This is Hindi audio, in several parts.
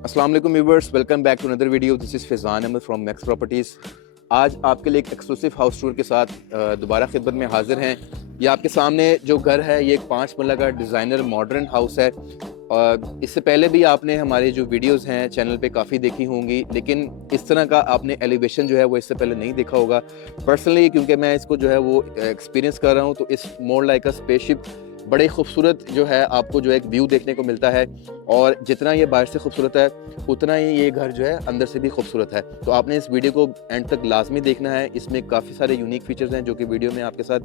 अस्सलाम वालेकुम viewers, welcome back to another video. This is Faizan Ahmed from Max Properties. आज आपके लिए एक एक्सक्लूसिव हाउस टूर के साथ दोबारा खिदमत में हाजिर हैं। ये आपके सामने जो घर है ये एक 5 मरला का डिज़ाइनर मॉडर्न हाउस है। और इससे पहले भी आपने हमारे जो वीडियोस हैं चैनल पे काफ़ी देखी होंगी, लेकिन इस तरह का आपने एलिवेशन जो है वो इससे पहले नहीं देखा होगा। पर्सनली क्योंकि मैं इसको जो है वो एक्सपीरियंस कर रहा हूँ, तो इस मोर लाइक अ स्पेसशिप बड़े खूबसूरत जो है आपको जो एक व्यू देखने को मिलता है। और जितना ये बाहर से खूबसूरत है उतना ही ये घर जो है अंदर से भी खूबसूरत है। तो आपने इस वीडियो को एंड तक लाजमी देखना है। इसमें काफ़ी सारे यूनिक फीचर्स हैं जो कि वीडियो में आपके साथ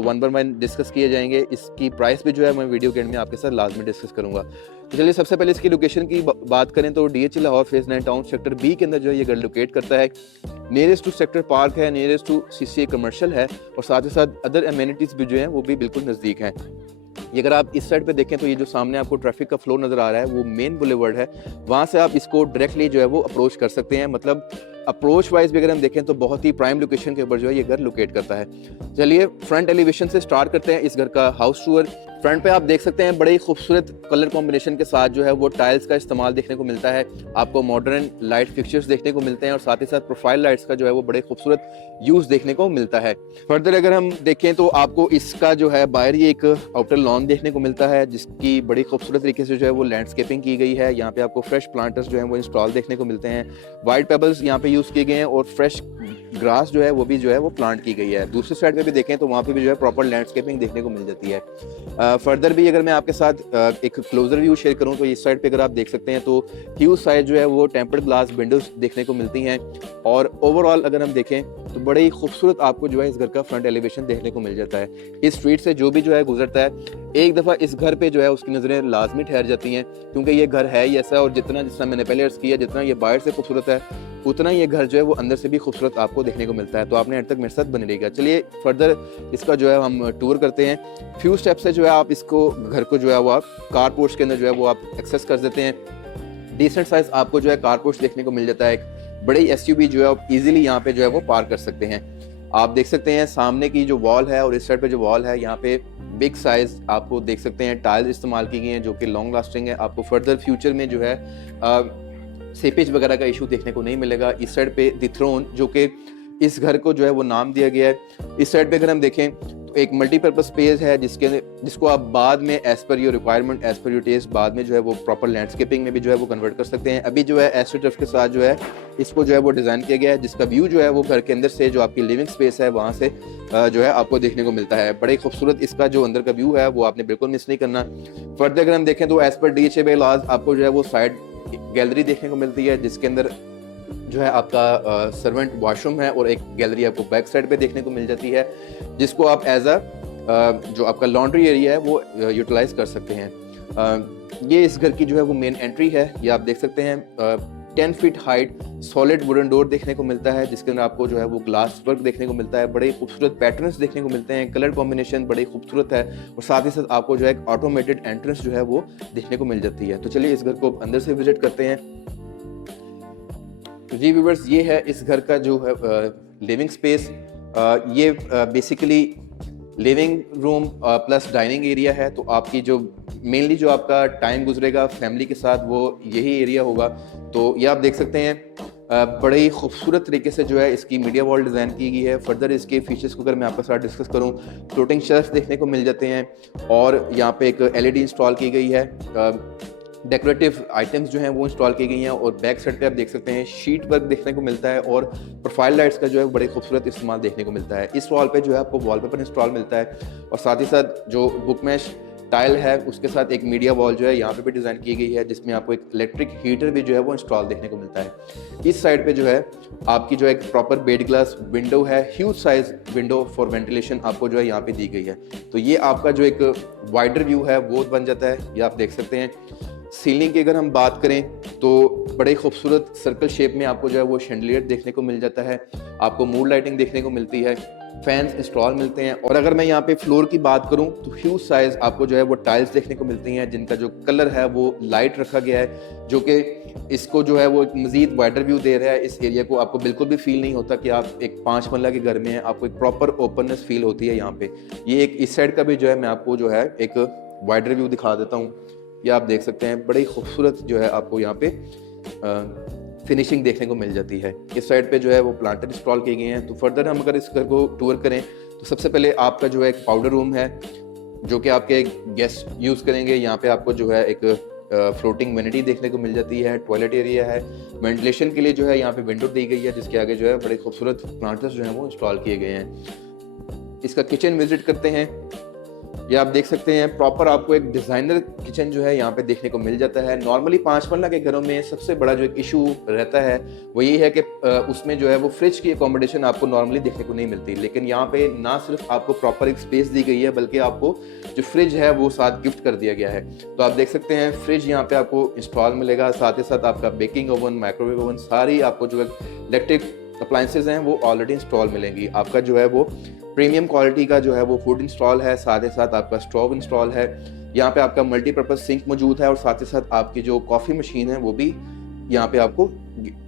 वन बाय वन डिस्कस किए जाएंगे। इसकी प्राइस भी जो है मैं वीडियो के एंड में आपके साथ लाजमी डिस्कस करूँगा। तो चलिए सबसे पहले इसकी लोकेशन की बात करें तो DH Lahore phase 9 town sector B के अंदर जो है ये घर लोकेट करता है। नियरेस्ट टू सेक्टर पार्क है, नियरेस्ट टू CCA कमर्शियल है, और साथ ही साथ अदर एमिनिटीज़ भी जो हैं वो भी बिल्कुल नज़दीक हैं। ये अगर आप इस साइड पे देखें तो ये जो सामने आपको ट्रैफिक का फ्लो नज़र आ रहा है वो मेन बुलेवर्ड है। वहाँ से आप इसको डायरेक्टली जो है वो अप्रोच कर सकते हैं। मतलब अप्रोच वाइज भी अगर हम देखें तो बहुत ही प्राइम लोकेशन के ऊपर जो है ये घर लोकेट करता है। चलिए फ्रंट एलिवेशन से स्टार्ट करते हैं इस घर का हाउस टूर। फ्रंट पे आप देख सकते हैं बड़े ही खूबसूरत कलर कॉम्बिनेशन के साथ जो है वो टाइल्स का इस्तेमाल देखने को मिलता है। आपको मॉडर्न लाइट फिक्चर्स देखने को मिलते हैं और साथ ही साथ प्रोफाइल लाइट्स का जो है वो बड़े खूबसूरत यूज़ देखने को मिलता है। फर्दर अगर हम देखें तो आपको इसका जो है बाहर ही एक आउटर लॉन देखने को मिलता है जिसकी बड़ी खूबसूरत तरीके से जो है वो लैंडस्केपिंग की गई है। यहाँ पे आपको फ्रेश प्लांटर्स जो है वो इंस्टॉल देखने को मिलते हैं। वाइट पेबल्स यहाँ पे यूज़ किए गए हैं और फ्रेश ग्रास जो है वो भी जो है वो प्लांट की गई है। दूसरी साइड पे भी देखें तो वहाँ पे भी जो है प्रॉपर लैंडस्केपिंग देखने को मिल जाती है। फर्दर भी अगर मैं आपके साथ एक क्लोजर व्यू शेयर करूँ तो इस साइड पे अगर आप देख सकते हैं तो ह्यूज साइड जो है वो टेम्पर्ड ग्लास विंडोज देखने को मिलती हैं। और ओवरऑल अगर हम देखें तो बड़े ही खूबसूरत आपको जो है इस घर का फ्रंट एलिवेशन देखने को मिल जाता है। इस स्ट्रीट से जो भी जो है गुजरता है एक दफ़ा इस घर पे जो है उसकी नज़रें लाजमी ठहर जाती हैं, क्योंकि ये घर है ही ऐसा। और जितना मैंने पहले अर्ज़ किया, जितना ये बाहर से खूबसूरत है उतना ये घर जो है वो अंदर से भी खूबसूरत आपको देखने को मिलता है। तो आपने एंड तक मेरे साथ बने रहेगा। चलिए फर्दर इसका जो है हम टूर करते हैं। फ्यू स्टेप से जो है आप इसको घर को जो है वो आप कार पोर्च के अंदर जो है वो आप एक्सेस कर देते हैं। डिसेंट साइज आपको जो है कार पोर्च देखने को मिल जाता है। एक बड़ी SUV जो है आप इजीली यहाँ पे जो है वो पार कर सकते हैं। आप देख सकते हैं सामने की जो वॉल है और इस साइड पे जो वॉल है यहाँ पे बिग साइज आपको देख सकते हैं टाइल्स इस्तेमाल की गई हैं जो कि लॉन्ग लास्टिंग है। आपको फर्दर फ्यूचर में जो है सेपेज वगैरह का इशू देखने को नहीं मिलेगा। इस साइड पे द थ्रोन जो कि इस घर को जो है वो नाम दिया गया है। इस साइड पे अगर हम देखें तो एक मल्टीपर्पज स्पेस है जिसको आप बाद में as per your requirement, as per your taste बाद में जो है वो प्रॉपर लैंडस्केपिंग में भी जो है वो कन्वर्ट कर सकते हैं। अभी जो है एस्ट्रोटर्फ के साथ जो है इसको जो है वो डिज़ाइन किया गया है जिसका व्यू जो है वो घर के अंदर से जो आपकी लिविंग स्पेस है वहाँ से जो है आपको देखने को मिलता है। बड़े खूबसूरत इसका जो अंदर का व्यू है वो आपने बिल्कुल मिस नहीं करना। फर्दर अगर हम देखें तो एज पर DHA लॉज आपको जो है वो साइड गैलरी देखने को मिलती है जिसके अंदर जो है आपका सर्वेंट वॉशरूम है और एक गैलरी आपको बैक साइड पे देखने को मिल जाती है जिसको आप एज अ जो आपका लॉन्ड्री एरिया है वो यूटिलाइज कर सकते हैं। ये इस घर की जो है वो मेन एंट्री है। ये आप देख सकते हैं 10 feet height solid wooden door देखने को मिलता है जिसके अंदर आपको जो है वो ग्लास वर्क देखने को मिलता है। बड़े खूबसूरत पैटर्न्स देखने को मिलते हैं, कलर कॉम्बिनेशन बड़ी खूबसूरत है और साथ ही साथ आपको जो है एक ऑटोमेटेड एंट्रेंस जो है वो देखने को मिल जाती है। तो चलिए इस घर को अंदर से विजिट करते हैं। तो जी व्यूअर्स, ये है इस घर का जो है लिविंग स्पेस। ये basically living room plus dining area है। तो आपकी जो मेनली जो आपका टाइम गुजरेगा फैमिली के साथ वो यही एरिया होगा। तो ये आप देख सकते हैं बड़े ही खूबसूरत तरीके से जो है इसकी मीडिया वॉल डिज़ाइन की गई है। फर्दर इसके फीचर्स को अगर मैं आपके साथ डिस्कस करूं, फ्लोटिंग शेल्फ देखने को मिल जाते हैं और यहाँ पे एक LED इंस्टॉल की गई है। डेकोरेटिव आइटम्स जो हैं वो इंस्टॉल की गई हैं और बैक साइड पे आप देख सकते हैं शीट वर्क देखने को मिलता है और प्रोफाइल लाइट्स का जो है बड़े खूबसूरत इस्तेमाल देखने को मिलता है। इस वॉल पे जो है आपको वॉलपेपर इंस्टॉल मिलता है और साथ ही साथ जो बुकमैश टाइल है उसके साथ एक मीडिया वॉल जो है यहाँ पे भी डिज़ाइन की गई है जिसमें आपको एक इलेक्ट्रिक हीटर भी जो है वो इंस्टॉल देखने को मिलता है। इस साइड पे जो है आपकी जो एक प्रॉपर बेड ग्लास विंडो है, huge size window for ventilation आपको जो है यहाँ पे दी गई है। तो ये आपका जो एक वाइडर व्यू है वो बन जाता है। ये आप देख सकते हैं। सीलिंग की अगर हम बात करें तो बड़े खूबसूरत सर्कल शेप में आपको जो है वो शैंडलियर देखने को मिल जाता है। आपको मूड लाइटिंग देखने को मिलती है, फैंस इंस्टॉल मिलते हैं। और अगर मैं यहाँ पे फ्लोर की बात करूँ तो ह्यूज साइज आपको जो है वो टाइल्स देखने को मिलती हैं जिनका जो कलर है वो लाइट रखा गया है जो कि इसको जो है वो एक मजीद वाइडर व्यू दे रहा है। इस एरिया को आपको बिल्कुल भी फील नहीं होता कि आप एक 5 मरला के घर में हैं। आपको एक प्रॉपर ओपननेस फील होती है यहाँ पे। ये एक इस साइड का भी जो है मैं आपको जो है एक वाइडर व्यू दिखा देता हूँ। ये आप देख सकते हैं, बड़ी खूबसूरत जो है आपको यहाँ पे फिनिशिंग देखने को मिल जाती है। इस साइड पे जो है वो प्लांटर इंस्टॉल किए गए हैं। तो फर्दर हम अगर इस घर को टूर करें तो सबसे पहले आपका जो है एक पाउडर रूम है जो कि आपके गेस्ट यूज़ करेंगे। यहाँ पे आपको जो है एक फ्लोटिंग वेनिटी देखने को मिल जाती है। टॉयलेट एरिया है, वेंटिलेशन के लिए जो है यहाँ पे विंडो दी गई है जिसके आगे जो है बड़े खूबसूरत प्लांटर्स जो हैं वो इंस्टॉल किए गए हैं। इसका किचन विजिट करते हैं। ये आप देख सकते हैं प्रॉपर आपको एक डिज़ाइनर किचन जो है यहाँ पे देखने को मिल जाता है। नॉर्मली 5 मरला के घरों में सबसे बड़ा जो एक इशू रहता है वो ये है कि उसमें जो है वो फ्रिज की अकोमोडेशन आपको नॉर्मली देखने को नहीं मिलती, लेकिन यहाँ पे ना सिर्फ आपको प्रॉपर एक स्पेस दी गई है बल्कि आपको जो फ्रिज है वो साथ गिफ्ट कर दिया गया है। तो आप देख सकते हैं फ्रिज यहाँ पे आपको इंस्टॉल मिलेगा, साथ ही साथ आपका बेकिंग ओवन, माइक्रोवेव ओवन, सारी आपको जो इलेक्ट्रिक अप्लाइंसेज हैं वो ऑलरेडी इंस्टॉल मिलेंगी। आपका जो है वो प्रीमियम क्वालिटी का जो है वो फूड इंस्टॉल है, साथ ही साथ आपका स्टोव इंस्टॉल है। यहाँ पे आपका मल्टीपर्पज सिंक मौजूद है और साथ ही साथ आपकी जो कॉफ़ी मशीन है वो भी यहाँ पे आपको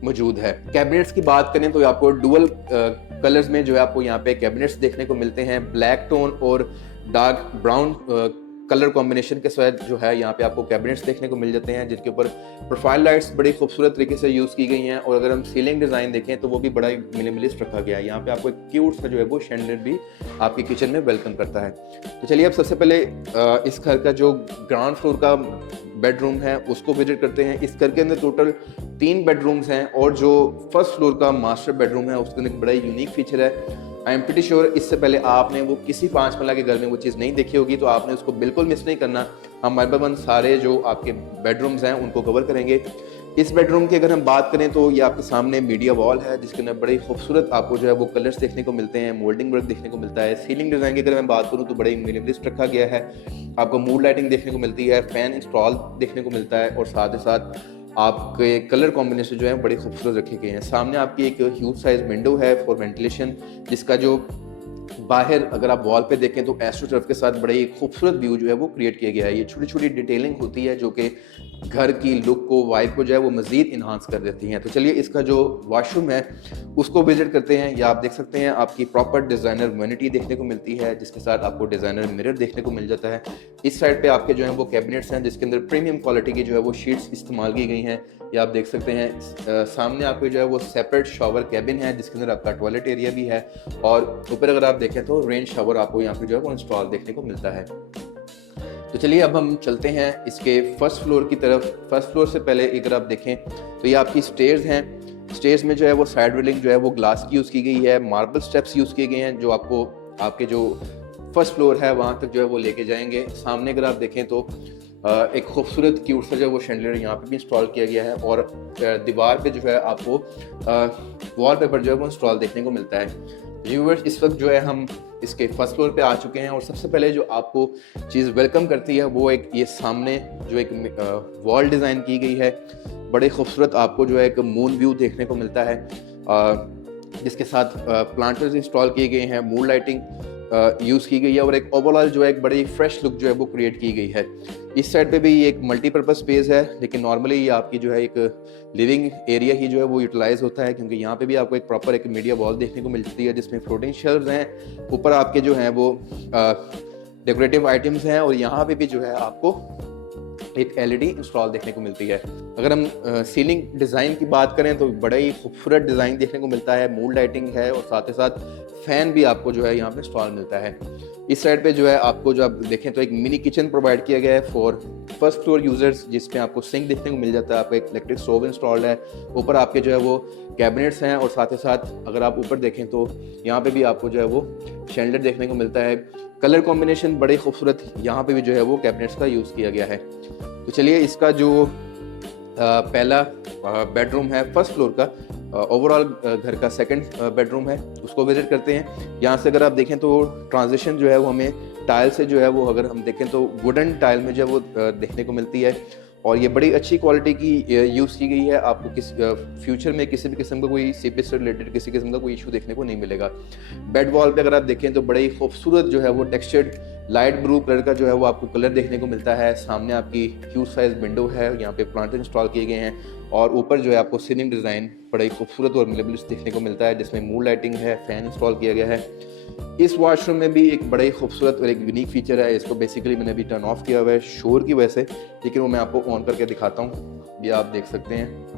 मौजूद है। कैबिनेट्स की बात करें तो आपको डुअल कलर्स में जो है आपको यहाँ पे कैबिनेट्स देखने को मिलते हैं। ब्लैक टोन और डार्क ब्राउन कलर कॉम्बिनेशन के साथ जो है यहाँ पे आपको कैबिनेट्स देखने को मिल जाते हैं जिनके ऊपर प्रोफाइल लाइट्स बड़ी खूबसूरत तरीके से यूज़ की गई हैं। और अगर हम सीलिंग डिज़ाइन देखें तो वो भी बड़ा मिनिमलिस्ट रखा गया है। यहाँ पे आपको एक क्यूट सा जो है वो शैंडलियर भी आपके किचन में वेलकम करता है। तो चलिए अब सबसे पहले इस घर का जो ग्राउंड फ्लोर का बेडरूम है उसको विजिट करते हैं। इस घर के अंदर टोटल 3 बेडरूम्स हैं और जो फर्स्ट फ्लोर का मास्टर बेडरूम है उसके अंदर एक बड़ा यूनिक फीचर है। आई एम प्रीटी श्योर इससे पहले आपने वो किसी 5 मरला के घर में वो चीज़ नहीं देखी होगी, तो आपने उसको बिल्कुल मिस नहीं करना। हम वन बाय वन सारे जो आपके बेडरूम्स हैं उनको कवर करेंगे। इस बेडरूम की अगर हम बात करें तो ये आपके सामने मीडिया वॉल है जिसके अंदर बड़े खूबसूरत आपको जो है वो कलर्स देखने को मिलते हैं, मोल्डिंग वर्क देखने को मिलता है। सीलिंग डिज़ाइन की अगर मैं बात करूँ तो बड़े मिनिमलिस्ट रखा गया है। आपको मूड लाइटिंग देखने को मिलती है, फैन इंस्टॉल देखने को मिलता है और साथ ही साथ आपके कलर कॉम्बिनेशन जो है बड़े खूबसूरत रखे गए हैं। सामने आपकी एक ह्यूज साइज विंडो है फॉर वेंटिलेशन, जिसका जो बाहर अगर आप वॉल पे देखें तो एस्ट्रोटर्फ के साथ बड़े खूबसूरत व्यू जो है वो क्रिएट किया गया है। ये छोटी छोटी डिटेलिंग होती है जो कि घर की लुक को, वाइब को जो है वो मज़ीद इन्हांस कर देती हैं। तो चलिए इसका जो वॉशरूम है उसको विजिट करते हैं। या आप देख सकते हैं आपकी प्रॉपर डिज़ाइनर वेनिटी देखने को मिलती है जिसके साथ आपको डिज़ाइनर मिरर देखने को मिल जाता है। इस साइड पे आपके जो है वो कैबिनेट्स हैं जिसके अंदर प्रीमियम क्वालिटी की जो है वो शीट्स इस्तेमाल की गई हैं। ये आप देख सकते हैं सामने आपके जो है वो सेपरेट शावर कैबिन है जिसके अंदर आपका टॉयलेट एरिया भी है और ऊपर अगर आप देखें तो रेन शावर आपको यहाँ पे जो है वो इंस्टॉल देखने को मिलता है। तो चलिए अब हम चलते हैं इसके फर्स्ट फ्लोर की तरफ। फर्स्ट फ्लोर से पहले अगर आप देखें तो ये आपकी स्टेयर्स हैं। स्टेयर्स में जो है वो साइड रेलिंग जो है वो ग्लास की यूज़ की गई है, मार्बल स्टेप्स यूज़ किए गए हैं जो आपको आपके जो फर्स्ट फ्लोर है वहाँ तक जो है वो लेके जाएंगे। सामने अगर आप देखें तो एक खूबसूरत क्यूट सा जो है वो शैंडलियर यहाँ पे भी इंस्टॉल किया गया है और दीवार पे जो है आपको वॉलपेपर जो है वो इंस्टॉल देखने को मिलता है। व्यूअर्स इस वक्त जो है हम इसके फर्स्ट फ्लोर पे आ चुके हैं और सबसे पहले जो आपको चीज़ वेलकम करती है वो एक ये सामने जो एक वॉल डिज़ाइन की गई है। बड़े खूबसूरत आपको जो है एक मून व्यू देखने को मिलता है जिसके साथ प्लांटर्स इंस्टॉल किए गए हैं, मूड लाइटिंग यूज़ की गई है और एक ओवरऑल जो है एक बड़ी फ्रेश लुक जो है वो क्रिएट की गई है। इस साइड पे भी एक मल्टीपर्पज़ स्पेस है लेकिन नॉर्मली ये आपकी जो है एक लिविंग एरिया ही जो है वो यूटिलाइज होता है क्योंकि यहाँ पे भी आपको एक प्रॉपर एक मीडिया वॉल देखने को मिलती है जिसमें फ्लोटिंग शेल्व्स हैं, ऊपर आपके जो हैं वो डेकोरेटिव आइटम्स हैं और यहाँ पे भी जो है आपको एक LED इंस्टॉल देखने को मिलती है। अगर हम सीलिंग डिज़ाइन की बात करें तो बड़ा ही खूबसूरत डिज़ाइन देखने को मिलता है, मूड लाइटिंग है और साथ ही साथ फ़ैन भी आपको जो है यहाँ पे इंस्टॉल मिलता है। इस साइड पे जो है आपको जो आप देखें तो एक मिनी किचन प्रोवाइड किया गया है फॉर फर्स्ट फ्लोर यूज़र्स जिसमें आपको सिंक देखने को मिल जाता है, आपका एक इलेक्ट्रिक स्टोव इंस्टॉल्ड है, ऊपर आपके जो है वो कैबिनेट्स हैं और साथ ही साथ अगर आप ऊपर देखें तो यहाँ पे भी आपको जो है वो शैंडलियर देखने को मिलता है। कलर कॉम्बिनेशन बड़े खूबसूरत यहाँ पे भी जो है वो कैबिनेट्स का यूज़ किया गया है। तो चलिए इसका जो पहला बेडरूम है फर्स्ट फ्लोर का, ओवरऑल घर का सेकंड बेडरूम है, उसको विजिट करते हैं। यहाँ से अगर आप देखें तो ट्रांजिशन जो है वो हमें टाइल से जो है वो अगर हम देखें तो वुडन टाइल में जो है वो देखने को मिलती है और ये बड़ी अच्छी क्वालिटी की यूज़ की गई है। आपको फ्यूचर में किसी भी किस्म का कोई सीपेज से रिलेटेड किसी किस्म का कोई इशू देखने को नहीं मिलेगा। बेड वॉल पे अगर आप देखें तो बड़े ही खूबसूरत जो है वो टेक्सचर्ड लाइट ब्लू कलर का जो है वो आपको कलर देखने को मिलता है। सामने आपकी ह्यूज साइज विंडो है, यहाँ पे प्लांटर इंस्टॉल किए गए हैं और ऊपर जो है आपको सीलिंग डिज़ाइन बड़ा ही खूबसूरत और मिनिमलिस्ट देखने को मिलता है, जिसमें मूड लाइटिंग है, फैन इंस्टॉल किया गया है। इस वॉशरूम में भी एक बड़ा ही खूबसूरत और एक यूनिक फीचर है। इसको बेसिकली मैंने अभी टर्न ऑफ किया हुआ है शोर की वजह से, लेकिन वो मैं आपको ऑन करके दिखाता हूँ, ये आप देख सकते हैं।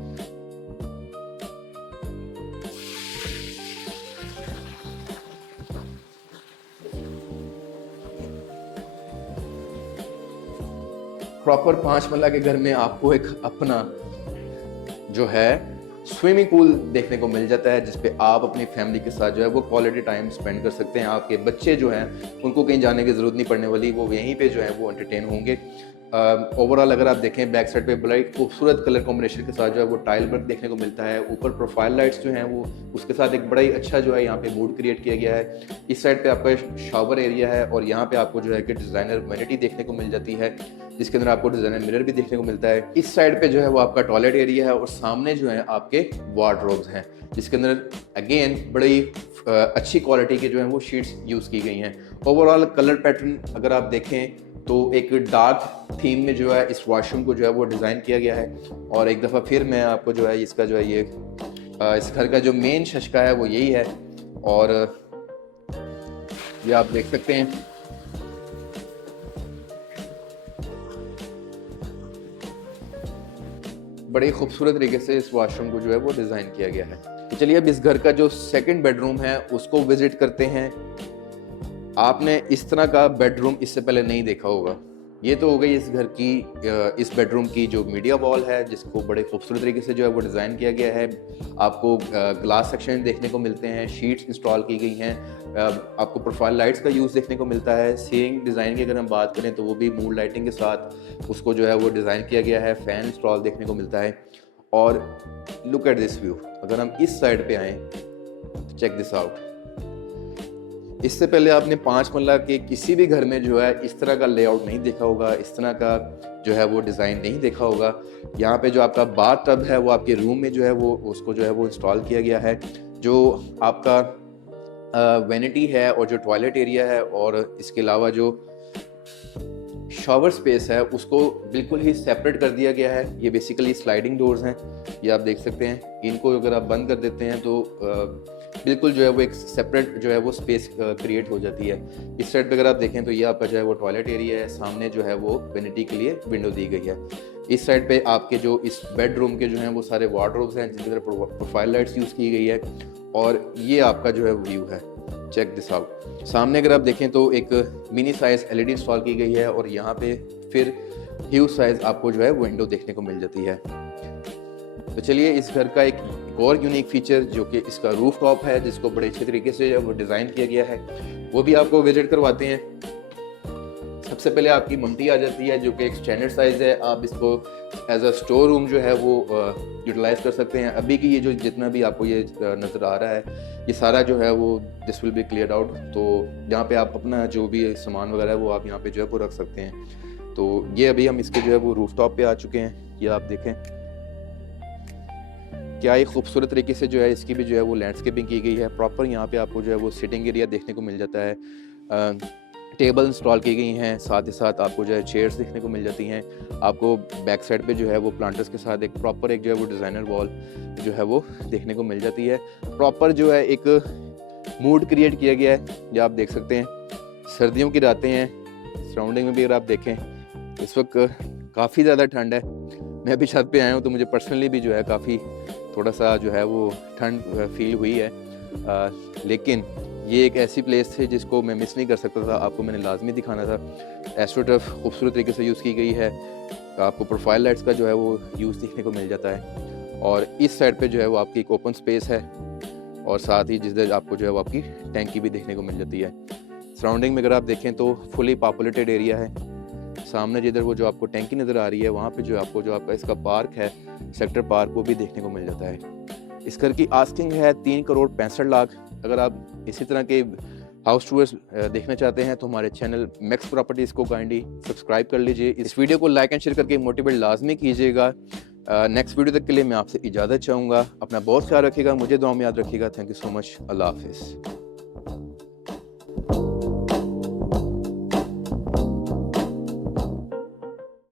प्रॉपर 5 मरला के घर में आपको एक अपना जो है स्विमिंग पूल देखने को मिल जाता है, जिसपे आप अपनी फैमिली के साथ जो है वो क्वालिटी टाइम स्पेंड कर सकते हैं। आपके बच्चे जो हैं उनको कहीं जाने की ज़रूरत नहीं पड़ने वाली, वो यहीं पे जो है वो एंटरटेन होंगे। ओवरऑल अगर आप देखें बैक साइड पे बड़ा ही खूबसूरत कलर कॉम्बिनेशन के साथ जो है वो टाइल वर्क देखने को मिलता है। ऊपर प्रोफाइल लाइट्स जो हैं वो उसके साथ एक बड़ा ही अच्छा जो है यहाँ पे मूड क्रिएट किया गया है। इस साइड पे आपका शावर एरिया है और यहाँ पे आपको जो है कि डिज़ाइनर वैनिटी देखने को मिल जाती है, जिसके अंदर आपको डिज़ाइनर मिरर भी देखने को मिलता है। इस साइड पे जो है वो आपका टॉयलेट एरिया है और सामने जो है आपके वार्डरोब्स हैं, जिसके अंदर अगेन बड़ी अच्छी क्वालिटी के जो है वो शीट्स यूज़ की गई हैं। ओवरऑल कलर पैटर्न अगर आप देखें तो एक डार्क थीम में जो है इस वॉशरूम को जो है वो डिज़ाइन किया गया है। और एक दफ़ा फिर मैं आपको जो है इसका जो है ये इस घर का जो मेन शशका है वो यही है और ये आप देख सकते हैं। बड़े खूबसूरत तरीके से इस वॉशरूम को जो है वो डिज़ाइन किया गया है। तो चलिए अब इस घर का जो सेकंड बेडरूम है उसको विजिट करते हैं। आपने इस तरह का बेडरूम इससे पहले नहीं देखा होगा। ये तो हो गई इस घर की इस बेडरूम की जो मीडिया वॉल है, जिसको बड़े खूबसूरत तरीके से जो है वो डिज़ाइन किया गया है। आपको ग्लास सेक्शन देखने को मिलते हैं, शीट्स इंस्टॉल की गई हैं, आपको प्रोफाइल लाइट्स का यूज़ देखने को मिलता है। सीलिंग डिज़ाइन की अगर हम बात करें तो वो भी मूड लाइटिंग के साथ उसको जो है वो डिज़ाइन किया गया है। फ़ैन इंस्टॉल देखने को मिलता है और लुक एट दिस व्यू। अगर हम इस साइड पे आएँ, चेक दिस आउट। इससे पहले आपने 5 मरला के किसी भी घर में जो है इस तरह का लेआउट नहीं देखा होगा, इस तरह का जो है वो डिज़ाइन नहीं देखा होगा। यहाँ पे जो आपका बाथ टब है वो आपके रूम में जो है वो उसको जो है वो इंस्टॉल किया गया है। जो आपका वैनिटी है और जो टॉयलेट एरिया है और इसके अलावा जो शावर स्पेस है उसको बिल्कुल ही सेपरेट कर दिया गया है। ये बेसिकली स्लाइडिंग डोर्स हैं, ये आप देख सकते हैं। इनको अगर आप बंद कर देते हैं तो बिल्कुल जो है वो एक सेपरेट जो है वो स्पेस क्रिएट हो जाती है। इस साइड पे अगर आप देखें तो ये आपका जो है वो टॉयलेट एरिया है, सामने जो है वो वैनिटी के लिए विंडो दी गई है। इस साइड पे आपके जो इस बेडरूम के जो हैं वो सारे वार्डरोब्स हैं, जिनकी तरफ प्रोफाइल लाइट्स यूज़ की गई है और ये आपका जो है व्यू है। Check this out. सामने अगर आप देखें तो एक मिनी साइज LED इंस्टॉल की गई है और यहाँ पे फिर ह्यूज साइज आपको जो है विंडो देखने को मिल जाती है। तो चलिए इस घर का एक और यूनिक फीचर जो कि इसका रूफ टॉप है, जिसको बड़े अच्छे तरीके से वो डिज़ाइन किया गया है, वो भी आपको विजिट करवाते हैं। सबसे पहले आपकी मल्टी आ जाती है जो कि एक स्टैंडर्ड साइज़ है। आप इसको एज अ स्टोर रूम जो है वो यूटिलाइज़ कर सकते हैं। अभी की ये जो जितना भी आपको ये नज़र आ रहा है ये सारा जो है वो this will be clear out. तो यहाँ पे आप अपना जो भी सामान वगैरह है वो आप यहाँ पे जो है वो रख सकते हैं। तो ये अभी हम इसके जो है वो रूफ टॉप पे आ चुके हैं। ये आप देखें क्या ही खूबसूरत तरीके से जो है इसकी भी जो है वो लैंडस्केपिंग की गई है। प्रॉपर यहाँ पे आपको जो है वो सिटिंग एरिया देखने को मिल जाता है। टेबल इंस्टॉल की गई हैं, साथ ही साथ आपको जो है चेयर्स देखने को मिल जाती हैं। आपको बैक साइड पे जो है वो प्लांटर्स के साथ एक प्रॉपर एक जो है वो डिज़ाइनर वॉल जो है वो देखने को मिल जाती है। प्रॉपर जो है एक मूड क्रिएट किया गया है, ये आप देख सकते हैं। सर्दियों की रातें हैं, सराउंडिंग में भी अगर आप देखें इस वक्त काफ़ी ज़्यादा ठंड है। मैं अभी छत पे आया हूँ तो मुझे पर्सनली भी जो है काफ़ी थोड़ा सा जो है वो ठंड फील हुई है। लेकिन ये एक ऐसी प्लेस थी जिसको मैं मिस नहीं कर सकता था, आपको मैंने लाजमी दिखाना था। एस्ट्रोटर्फ खूबसूरत तरीके से यूज़ की गई है। आपको प्रोफाइल लाइट्स का जो है वो यूज़ देखने को मिल जाता है और इस साइड पे जो है वो आपकी एक ओपन स्पेस है और साथ ही जिस आपको जो है वो आपकी टैंकी भी देखने को मिल जाती है। सराउंडिंग में अगर आप देखें तो फुली पॉपुलेटेड एरिया है। सामने जिधर वो जो आपको टैंकी नज़र आ रही है वहाँ पे जो आपको जो आपका इसका पार्क है, सेक्टर पार्क, वो भी देखने को मिल जाता है। इस घर की आस्किंग है 3,65,00,000। अगर आप इसी तरह के हाउस टूर्स देखना चाहते हैं तो हमारे चैनल मैक्स प्रॉपर्टीज़ को काइंडली सब्सक्राइब कर लीजिए। इस वीडियो को लाइक एंड शेयर करके मोटिवेट लाजमी कीजिएगा। नेक्स्ट वीडियो तक के लिए मैं आपसे इजाज़त चाहूँगा। अपना बहुत ख्याल रखिएगा, मुझे दुआ में याद रखिएगा। Thank you so much. अल्लाह हाफिज़।